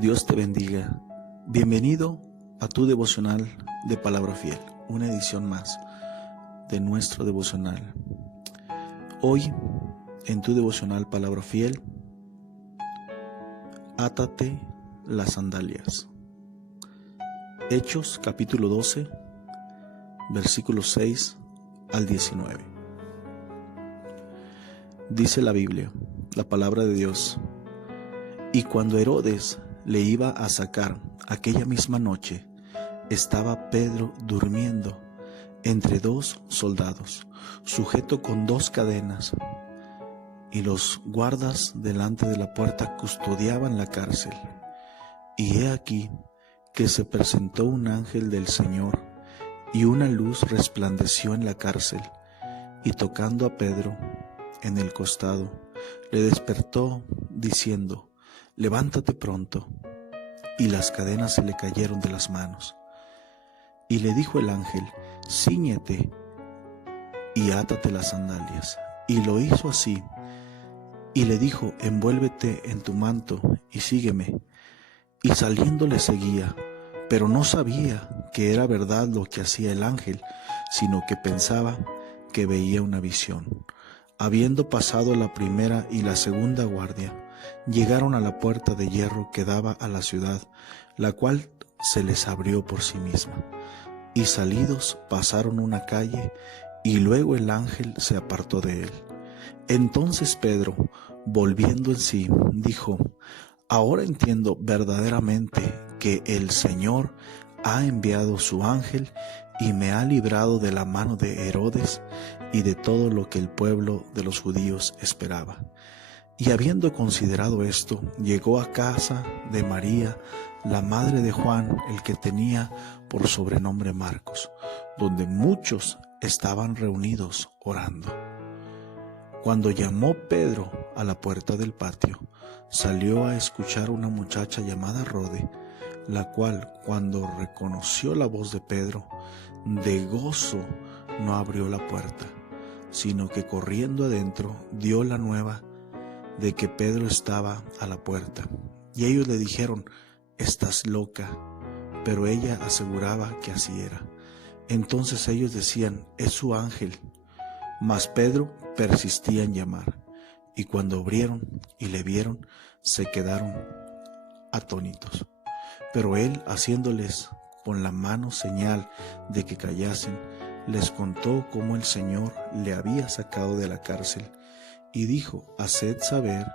Dios te bendiga. Bienvenido a tu devocional de Palabra Fiel, una edición más de nuestro devocional. Hoy, en tu devocional Palabra Fiel, átate las sandalias. Hechos capítulo 12, versículos 6 al 19. Dice la Biblia, la palabra de Dios: y cuando Herodes le iba a sacar aquella misma noche, estaba Pedro durmiendo entre dos soldados, sujeto con dos cadenas, y los guardas delante de la puerta custodiaban la cárcel. Y he aquí que se presentó un ángel del Señor, y una luz resplandeció en la cárcel, y tocando a Pedro en el costado, le despertó diciendo: levántate pronto. Y las cadenas se le cayeron de las manos. Y le dijo el ángel: cíñete y átate las sandalias. Y lo hizo así. Y le dijo: envuélvete en tu manto y sígueme. Y saliendo le seguía, pero no sabía que era verdad lo que hacía el ángel, sino que pensaba que veía una visión. Habiendo pasado la primera y la segunda guardia, llegaron a la puerta de hierro que daba a la ciudad, la cual se les abrió por sí misma. Y salidos pasaron una calle, y luego el ángel se apartó de él. Entonces Pedro, volviendo en sí, dijo: ahora entiendo verdaderamente que el Señor ha enviado su ángel y me ha librado de la mano de Herodes y de todo lo que el pueblo de los judíos esperaba. Y habiendo considerado esto, llegó a casa de María, la madre de Juan, el que tenía por sobrenombre Marcos, donde muchos estaban reunidos orando. Cuando llamó Pedro a la puerta del patio, salió a escuchar una muchacha llamada Rode, la cual, cuando reconoció la voz de Pedro, de gozo no abrió la puerta, sino que corriendo adentro dio la nueva de que Pedro estaba a la puerta. Y ellos le dijeron: estás loca. Pero ella aseguraba que así era. Entonces ellos decían: es su ángel. Mas Pedro persistía en llamar. Y cuando abrieron y le vieron, se quedaron atónitos. Pero él, haciéndoles con la mano señal de que callasen, les contó cómo el Señor le había sacado de la cárcel, y dijo: haced saber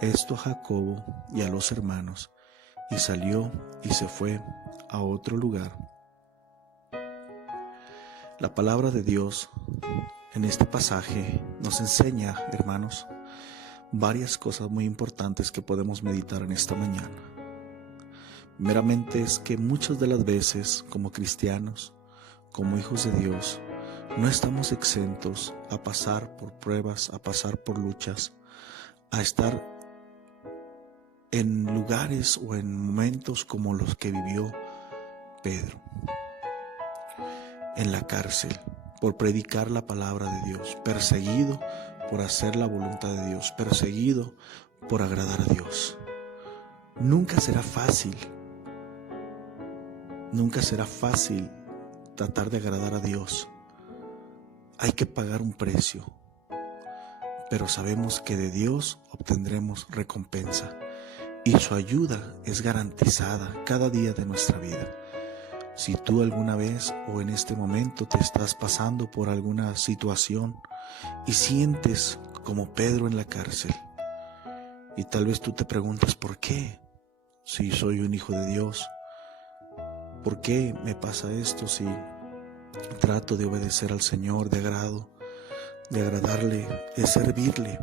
esto a Jacobo y a los hermanos. Y salió y se fue a otro lugar. La palabra de Dios en este pasaje nos enseña, hermanos, varias cosas muy importantes que podemos meditar en esta mañana. Meramente es que muchas de las veces, como cristianos, como hijos de Dios, no estamos exentos a pasar por pruebas, a pasar por luchas, a estar en lugares o en momentos como los que vivió Pedro, en la cárcel, por predicar la palabra de Dios, perseguido por hacer la voluntad de Dios, perseguido por agradar a Dios. Nunca será fácil tratar de agradar a Dios. Hay que pagar un precio, pero sabemos que de Dios obtendremos recompensa y su ayuda es garantizada cada día de nuestra vida. Si tú alguna vez o en este momento te estás pasando por alguna situación y sientes como Pedro en la cárcel, y tal vez tú te preguntas: ¿por qué? Si soy un hijo de Dios, ¿por qué me pasa esto si trato de obedecer al Señor, de agradarle, de servirle?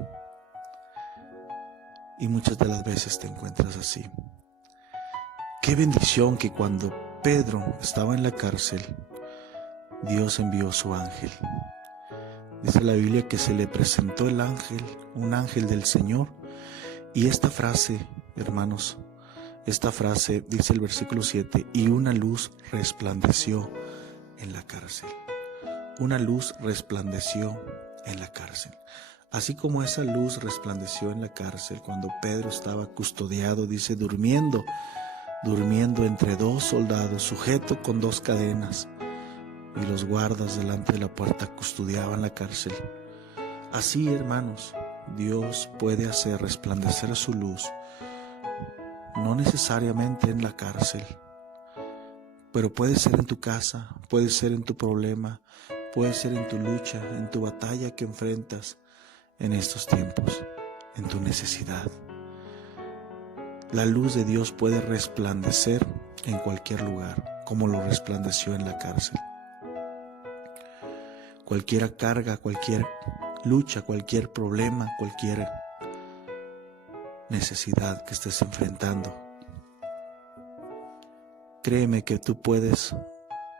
Y muchas de las veces te encuentras así. Qué bendición que cuando Pedro estaba en la cárcel, Dios envió su ángel. Dice la Biblia que se le presentó el ángel, un ángel del Señor. Y esta frase, hermanos, dice el versículo 7, y una luz resplandeció en la cárcel. Una luz resplandeció en la cárcel. Así como esa luz resplandeció en la cárcel cuando Pedro estaba custodiado, dice, durmiendo entre dos soldados, sujeto con dos cadenas, y los guardas delante de la puerta custodiaban la cárcel. Así, hermanos, Dios puede hacer resplandecer su luz, no necesariamente en la cárcel, pero puede ser en tu casa, puede ser en tu problema, puede ser en tu lucha, en tu batalla que enfrentas en estos tiempos, en tu necesidad. La luz de Dios puede resplandecer en cualquier lugar, como lo resplandeció en la cárcel. Cualquier carga, cualquier lucha, cualquier problema, cualquier necesidad que estés enfrentando, créeme que tú puedes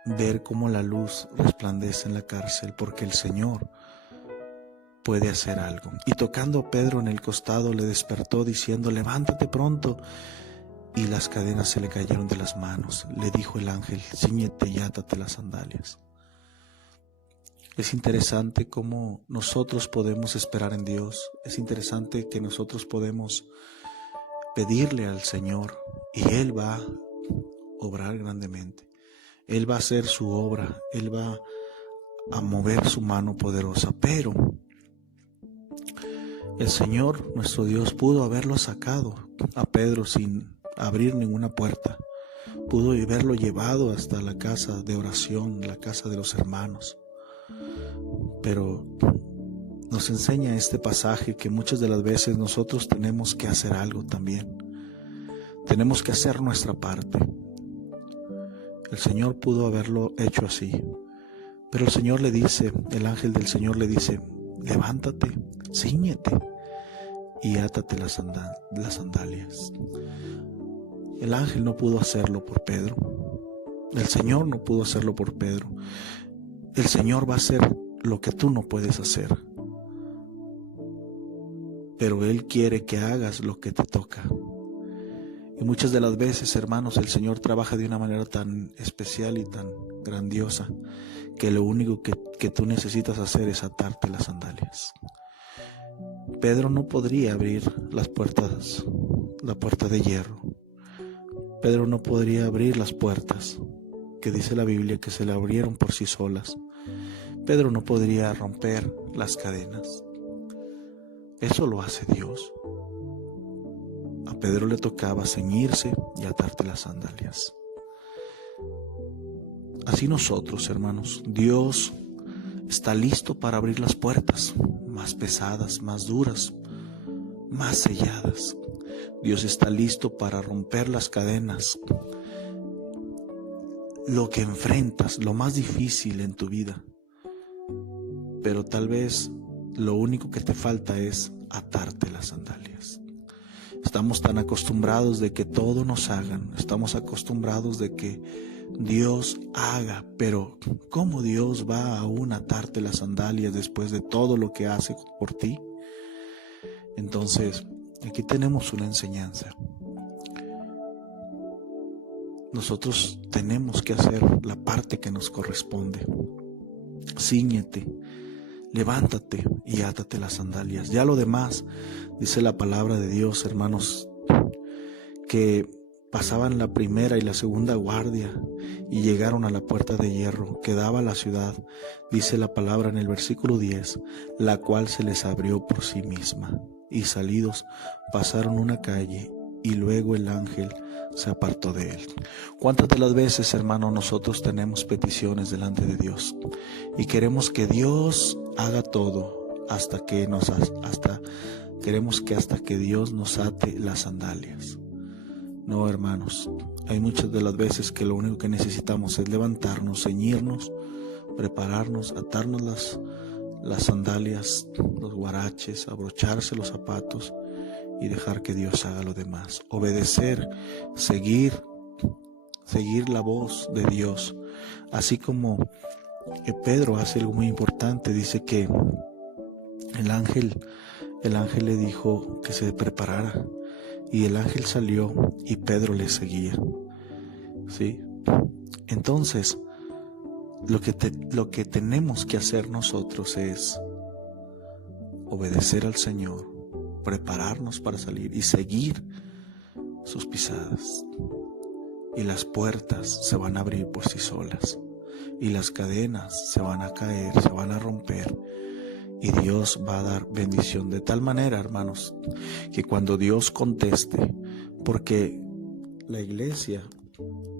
ver cómo la luz resplandece en la cárcel, porque el Señor puede hacer algo. Y tocando a Pedro en el costado, le despertó diciendo, levántate pronto. Y las cadenas se le cayeron de las manos. Le dijo el ángel, cíñete y átate las sandalias. Es interesante cómo nosotros podemos esperar en Dios. Es interesante que nosotros podemos pedirle al Señor y Él va a obrar grandemente. Él va a hacer su obra. Él va a mover su mano poderosa. Pero el Señor, nuestro Dios, pudo haberlo sacado a Pedro sin abrir ninguna puerta. Pudo haberlo llevado hasta la casa de oración, la casa de los hermanos. Pero nos enseña este pasaje que muchas de las veces nosotros tenemos que hacer algo también. Tenemos que hacer nuestra parte. El Señor pudo haberlo hecho así. Pero el Señor le dice, el ángel del Señor le dice, levántate, cíñete y átate las sandalias. El ángel no pudo hacerlo por Pedro. El Señor no pudo hacerlo por Pedro. El Señor va a hacer lo que tú no puedes hacer. Pero Él quiere que hagas lo que te toca. Y muchas de las veces, hermanos, el Señor trabaja de una manera tan especial y tan grandiosa que lo único que tú necesitas hacer es atarte las sandalias. Pedro no podría abrir la puerta de hierro. Pedro no podría abrir las puertas que dice la Biblia que se le abrieron por sí solas. Pedro no podría romper las cadenas. Eso lo hace Dios. A Pedro le tocaba ceñirse y atarte las sandalias. Así nosotros, hermanos, Dios está listo para abrir las puertas más pesadas, más duras, más selladas. Dios está listo para romper las cadenas. Lo que enfrentas, lo más difícil en tu vida. Pero tal vez lo único que te falta es atarte las sandalias. Estamos tan acostumbrados de que todo nos hagan. Estamos acostumbrados de que Dios haga. Pero ¿cómo Dios va aún a atarte las sandalias después de todo lo que hace por ti? Entonces, aquí tenemos una enseñanza. Nosotros tenemos que hacer la parte que nos corresponde. Cíñete, levántate y átate las sandalias. Ya lo demás, dice la palabra de Dios, hermanos, que pasaban la primera y la segunda guardia y llegaron a la puerta de hierro que daba a la ciudad. Dice la palabra en el versículo 10, la cual se les abrió por sí misma. Y salidos pasaron una calle y luego el ángel se apartó de él. ¿Cuántas de las veces, hermano, nosotros tenemos peticiones delante de Dios y queremos que Dios haga todo queremos que hasta que Dios nos ate las sandalias? No, hermanos, hay muchas de las veces que lo único que necesitamos es levantarnos, ceñirnos, prepararnos, atarnos las sandalias, los guaraches, abrocharse los zapatos y dejar que Dios haga lo demás. Obedecer, seguir la voz de Dios. Así como Pedro hace algo muy importante, dice que el ángel le dijo que se preparara y el ángel salió y Pedro le seguía. ¿Sí? Entonces, lo que tenemos que hacer nosotros es obedecer al Señor, prepararnos para salir y seguir sus pisadas. Y las puertas se van a abrir por sí solas. Y las cadenas se van a caer, se van a romper. Y Dios va a dar bendición de tal manera, hermanos, que cuando Dios conteste, porque la iglesia,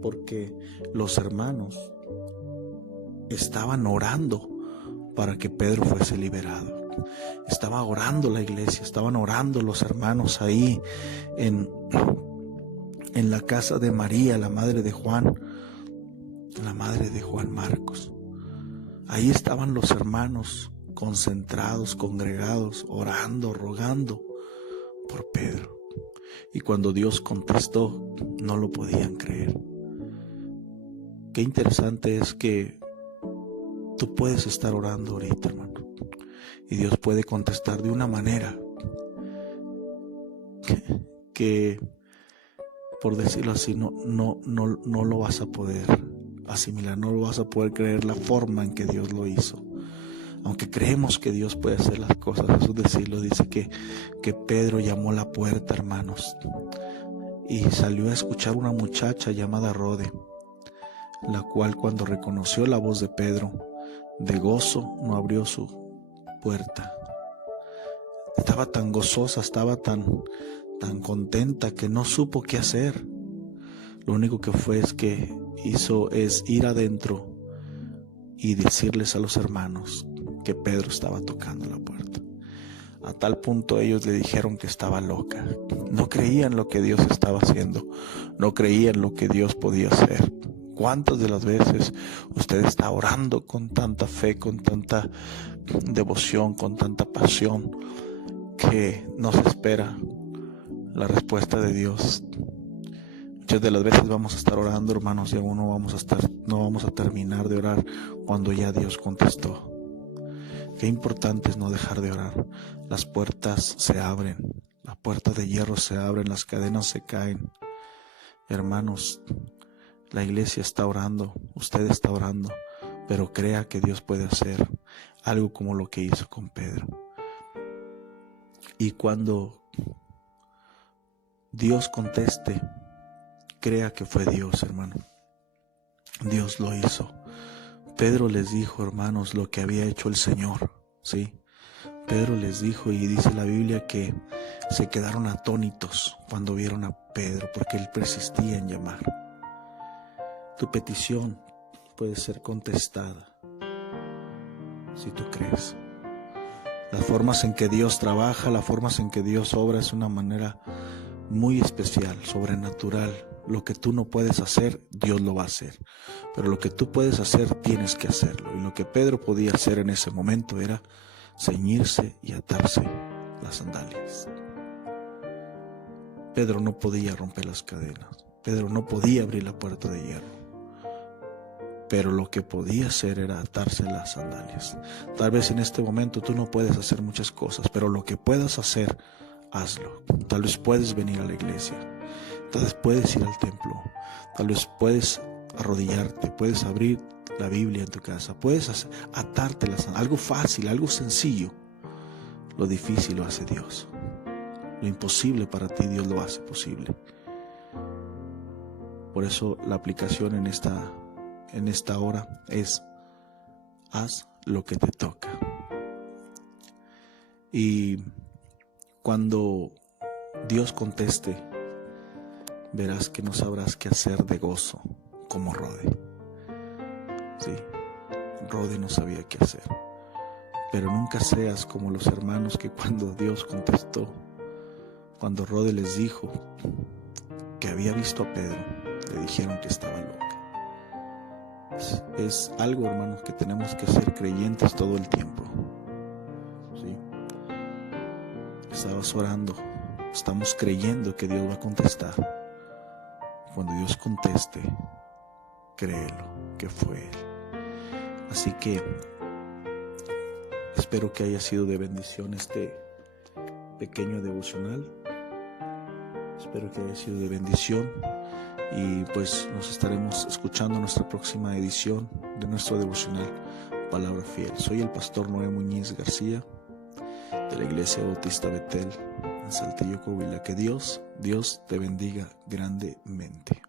porque los hermanos estaban orando para que Pedro fuese liberado. Estaba orando la iglesia, estaban orando los hermanos ahí en la casa de María, la madre de Juan Marcos. Ahí estaban los hermanos concentrados, congregados, orando, rogando por Pedro. Y cuando Dios contestó, no lo podían creer. Qué interesante es que tú puedes estar orando ahorita, hermano, y Dios puede contestar de una manera que por decirlo así, no lo vas a poder asimilar, no lo vas a poder creer la forma en que Dios lo hizo. Aunque creemos que Dios puede hacer las cosas, Jesús dice que Pedro llamó a la puerta, hermanos, y salió a escuchar una muchacha llamada Rode, la cual cuando reconoció la voz de Pedro, de gozo no abrió su puerta. Estaba tan gozosa, estaba tan contenta que no supo qué hacer. Lo único que hizo es ir adentro y decirles a los hermanos que Pedro estaba tocando la puerta. A tal punto ellos le dijeron que estaba loca. No creían lo que Dios estaba haciendo. No creían lo que Dios podía hacer. ¿Cuántas de las veces usted está orando con tanta fe, con tanta devoción, con tanta pasión, que no se espera la respuesta de Dios? Muchas de las veces vamos a estar orando, hermanos, y aún no vamos a terminar de orar cuando ya Dios contestó. Qué importante es no dejar de orar. Las puertas se abren, las puertas de hierro se abren, las cadenas se caen. Hermanos, la iglesia está orando, usted está orando, pero crea que Dios puede hacer algo como lo que hizo con Pedro. Y cuando Dios conteste, crea que fue Dios, hermano. Dios lo hizo. Pedro les dijo, hermanos, lo que había hecho el Señor, ¿sí? Pedro les dijo, y dice la Biblia que se quedaron atónitos cuando vieron a Pedro, porque él persistía en llamar. Tu petición puede ser contestada si tú crees. Las formas en que Dios trabaja, las formas en que Dios obra es una manera muy especial, sobrenatural. Lo que tú no puedes hacer, Dios lo va a hacer. Pero lo que tú puedes hacer, tienes que hacerlo. Y lo que Pedro podía hacer en ese momento era ceñirse y atarse las sandalias. Pedro no podía romper las cadenas. Pedro no podía abrir la puerta de hierro. Pero lo que podía hacer era atarse las sandalias. Tal vez en este momento tú no puedes hacer muchas cosas, pero lo que puedas hacer, hazlo. Tal vez puedes venir a la iglesia. Tal vez puedes ir al templo. Tal vez puedes arrodillarte. Puedes abrir la Biblia en tu casa. Puedes atarte las sandalias. Algo fácil, algo sencillo. Lo difícil lo hace Dios. Lo imposible para ti, Dios lo hace posible. Por eso la aplicación en esta hora es: haz lo que te toca. Y cuando Dios conteste, verás que no sabrás qué hacer de gozo, como Rode. Sí, Rode no sabía qué hacer. Pero nunca seas como los hermanos que cuando Dios contestó, cuando Rode les dijo que había visto a Pedro, le dijeron que estaba loca. Es algo, hermanos, que tenemos que ser creyentes todo el tiempo. ¿Sí? Estabas orando, estamos creyendo que Dios va a contestar. Cuando Dios conteste, créelo que fue Él. Así que espero que haya sido de bendición este pequeño devocional. Espero que haya sido de bendición. Y pues nos estaremos escuchando en nuestra próxima edición de nuestro devocional Palabra Fiel. Soy el pastor Noé Muñiz García de la Iglesia Bautista Betel en Saltillo, Coahuila. Que Dios te bendiga grandemente.